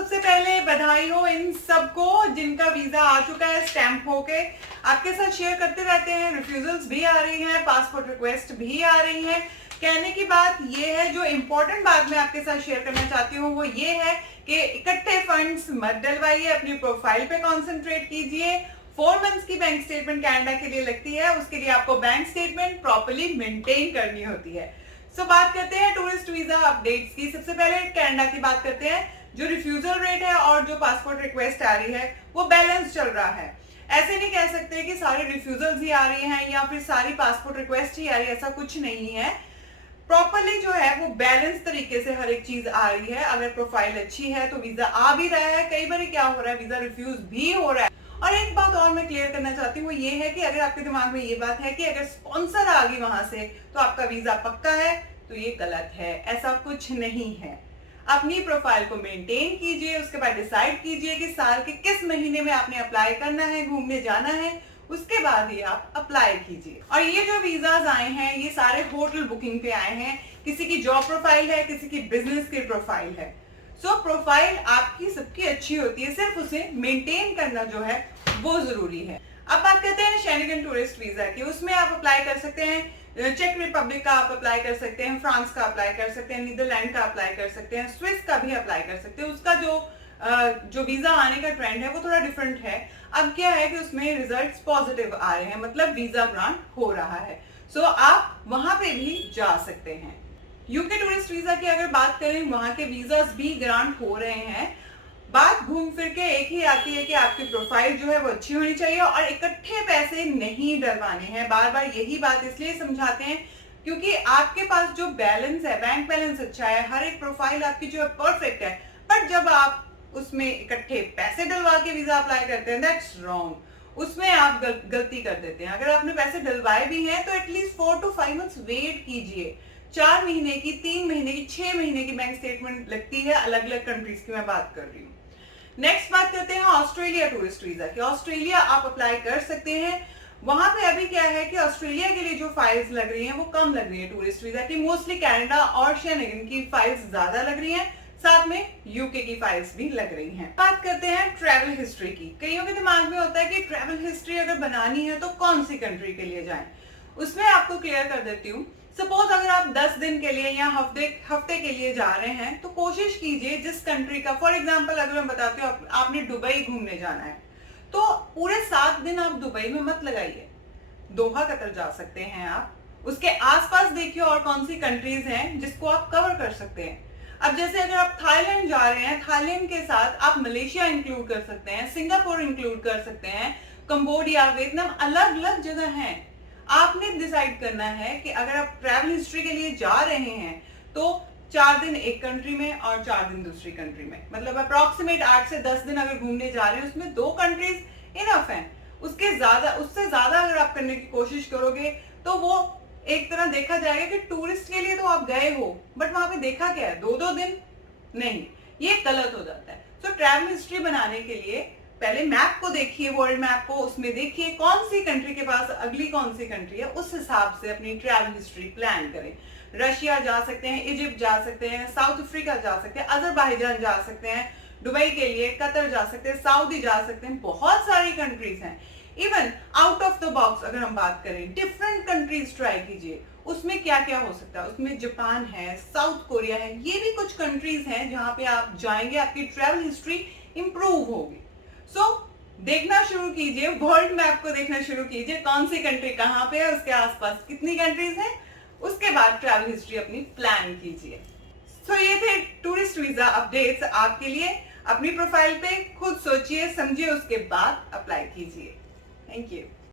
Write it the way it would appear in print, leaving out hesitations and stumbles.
सबसे पहले बधाई हो इन सबको जिनका वीजा आ चुका है स्टैंप होके। आपके साथ शेयर करते रहते हैं, रिफ्यूजल्स भी आ रही हैं, पासपोर्ट रिक्वेस्ट भी आ रही हैं। कहने की बात ये है, जो इम्पोर्टेंट बात मैं आपके साथ शेयर करना चाहती हूँ वो ये है कि इकट्ठे फंड्स मत डलवाइए, अपनी प्रोफाइल पे कॉन्सेंट्रेट कीजिए। 4 मंथ्स की बैंक स्टेटमेंट कनाडा के लिए लगती है, उसके लिए आपको बैंक स्टेटमेंट प्रॉपर्ली मेंटेन करनी होती है। बात करते हैं टूरिस्ट वीजा अपडेट्स की। सबसे पहले कनाडा की बात करते हैं। जो रिफ्यूजल रेट है और जो पासपोर्ट रिक्वेस्ट आ रही है वो बैलेंस चल रहा है। ऐसे नहीं कह सकते कि सारी रिफ्यूजल्स ही आ रही हैं या फिर सारी पासपोर्ट रिक्वेस्ट ही आ रही है, ऐसा कुछ नहीं है। प्रॉपरली जो है वो बैलेंस तरीके से हर एक चीज आ रही है। अगर प्रोफाइल अच्छी है तो वीजा आ भी रहा है, कई बार क्या हो रहा है वीजा रिफ्यूज भी हो रहा है। और एक बात और मैं क्लियर करना चाहती हूँ वो ये है कि अगर आपके दिमाग में ये बात है कि अगर स्पॉन्सर आ गई वहां से तो आपका वीजा पक्का है, तो ये गलत है। ऐसा कुछ नहीं है। अपनी प्रोफाइल को मेंटेन कीजिए, उसके बाद डिसाइड कीजिए कि साल के किस महीने में आपने अप्लाई करना है, घूमने जाना है, उसके बाद ही आप अप्लाई कीजिए। और ये जो वीजाज आए हैं ये सारे होटल बुकिंग पे आए हैं। किसी की जॉब प्रोफाइल है, किसी की बिजनेस की प्रोफाइल है। प्रोफाइल आपकी सबकी अच्छी होती है, सिर्फ उसे मेंटेन करना जो है वो जरूरी है। अब बात करते हैं शेनिगन टूरिस्ट वीजा की। उसमें आप अप्लाई कर सकते हैं, चेक रिपब्लिक का आप अप्लाई कर सकते हैं, फ्रांस का अप्लाई कर सकते हैं, नीदरलैंड का अप्लाई कर सकते हैं, स्विस का भी अप्लाई कर सकते हैं। उसका जो वीजा आने का ट्रेंड है वो थोड़ा डिफरेंट है। अब क्या है कि उसमें रिजल्ट्स पॉजिटिव आ रहे हैं, मतलब वीजा ग्रांट हो रहा है। आप वहां पे भी जा सकते हैं। यूके टूरिस्ट वीजा की अगर बात करें, वहां के वीजास भी ग्रांट हो रहे हैं। बात घूम फिर के एक ही आती है कि आपकी प्रोफाइल जो है वो अच्छी होनी चाहिए और इकट्ठे पैसे नहीं डलवाने हैं। बार बार यही बात इसलिए समझाते हैं क्योंकि आपके पास जो बैलेंस है, बैंक बैलेंस अच्छा है, हर एक प्रोफाइल आपकी जो है परफेक्ट है, बट जब आप उसमें इकट्ठे पैसे डलवा के वीजा अप्लाई करते हैं, दैट्स रॉन्ग। उसमें आप गलती कर देते हैं। अगर आपने पैसे डलवाए भी हैं तो एटलीस्ट 4 to 5 मंथ्स वेट कीजिए। 4 महीने की, 3 महीने की, 6 महीने की बैंक स्टेटमेंट लगती है। अलग अलग कंट्रीज की मैं बात कर रही हूँ। नेक्स्ट बात करते हैं ऑस्ट्रेलिया टूरिस्ट वीजा की। ऑस्ट्रेलिया आप अप्लाई कर सकते हैं। वहां पे अभी क्या है कि ऑस्ट्रेलिया के लिए जो फाइल्स लग रही हैं वो कम लग रही है टूरिस्ट वीजा की। मोस्टली कनाडा और शेनिगन की फाइल्स ज्यादा लग रही हैं, साथ में यूके की फाइल्स भी लग रही हैं। बात करते हैं ट्रैवल हिस्ट्री की। कईयों के दिमाग में होता है कि ट्रैवल हिस्ट्री अगर बनानी है तो कौन सी कंट्री के लिए जाएं। उसमें आपको क्लियर कर देती हूँ। सपोज अगर आप 10 दिन के लिए या हफ्ते के लिए जा रहे हैं तो कोशिश कीजिए जिस कंट्री का, फॉर एग्जांपल अगर मैं बताती हूँ आपने दुबई घूमने जाना है तो पूरे 7 दिन आप दुबई में मत लगाइए। दोहा कतर जा सकते हैं आप, उसके आसपास देखिए और कौन सी कंट्रीज हैं जिसको आप कवर कर सकते हैं। अब जैसे अगर आप थाईलैंड जा रहे हैं, थाईलैंड के साथ आप मलेशिया इंक्लूड कर सकते हैं, सिंगापुर इंक्लूड कर सकते हैं, कंबोडिया, वियतनाम, अलग अलग जगह हैं। आपने डिसाइड करना है कि अगर आप ट्रैवल हिस्ट्री के लिए जा रहे हैं तो 4 दिन एक कंट्री में और 4 दिन दूसरी कंट्री में, मतलब अप्रोक्सीमेट 8 से 10 दिन अगर घूमने जा रहे हैं उसमें 2 कंट्रीज इनफ हैं। उससे ज्यादा अगर आप करने की कोशिश करोगे तो वो एक तरह देखा जाएगा कि टूरिस्ट के लिए तो आप गए हो बट वहां पे देखा क्या है, 2-2 दिन नहीं, ये गलत हो जाता है। ट्रैवल हिस्ट्री बनाने के लिए पहले मैप को देखिए, वर्ल्ड मैप को, उसमें देखिए कौन सी कंट्री के पास अगली कौन सी कंट्री है, उस हिसाब से अपनी ट्रैवल हिस्ट्री प्लान करें। रशिया जा सकते हैं, इजिप्ट जा सकते हैं, साउथ अफ्रीका जा सकते हैं, अजरबैजान जा सकते हैं, दुबई के लिए कतर जा सकते हैं, सऊदी जा सकते हैं, बहुत सारी कंट्रीज हैं। Even out of the box अगर हम बात करें, डिफरेंट कंट्रीज ट्राई कीजिए। उसमें क्या क्या हो सकता है, उसमें जापान है, साउथ कोरिया है, ये भी कुछ कंट्रीज हैं जहां पे आप जाएंगे, आपकी ट्रैवल हिस्ट्री इंप्रूव होगी। देखना शुरू कीजिए, वर्ल्ड मैप को देखना शुरू कीजिए, कौन सी कंट्री कहां पे है, उसके आसपास कितनी कंट्रीज हैं, उसके बाद ट्रैवल हिस्ट्री अपनी प्लान कीजिए। ये थे टूरिस्ट वीजा अपडेट्स आपके लिए। अपनी प्रोफाइल पे खुद सोचिए, समझिए, उसके बाद अप्लाई कीजिए। Thank you.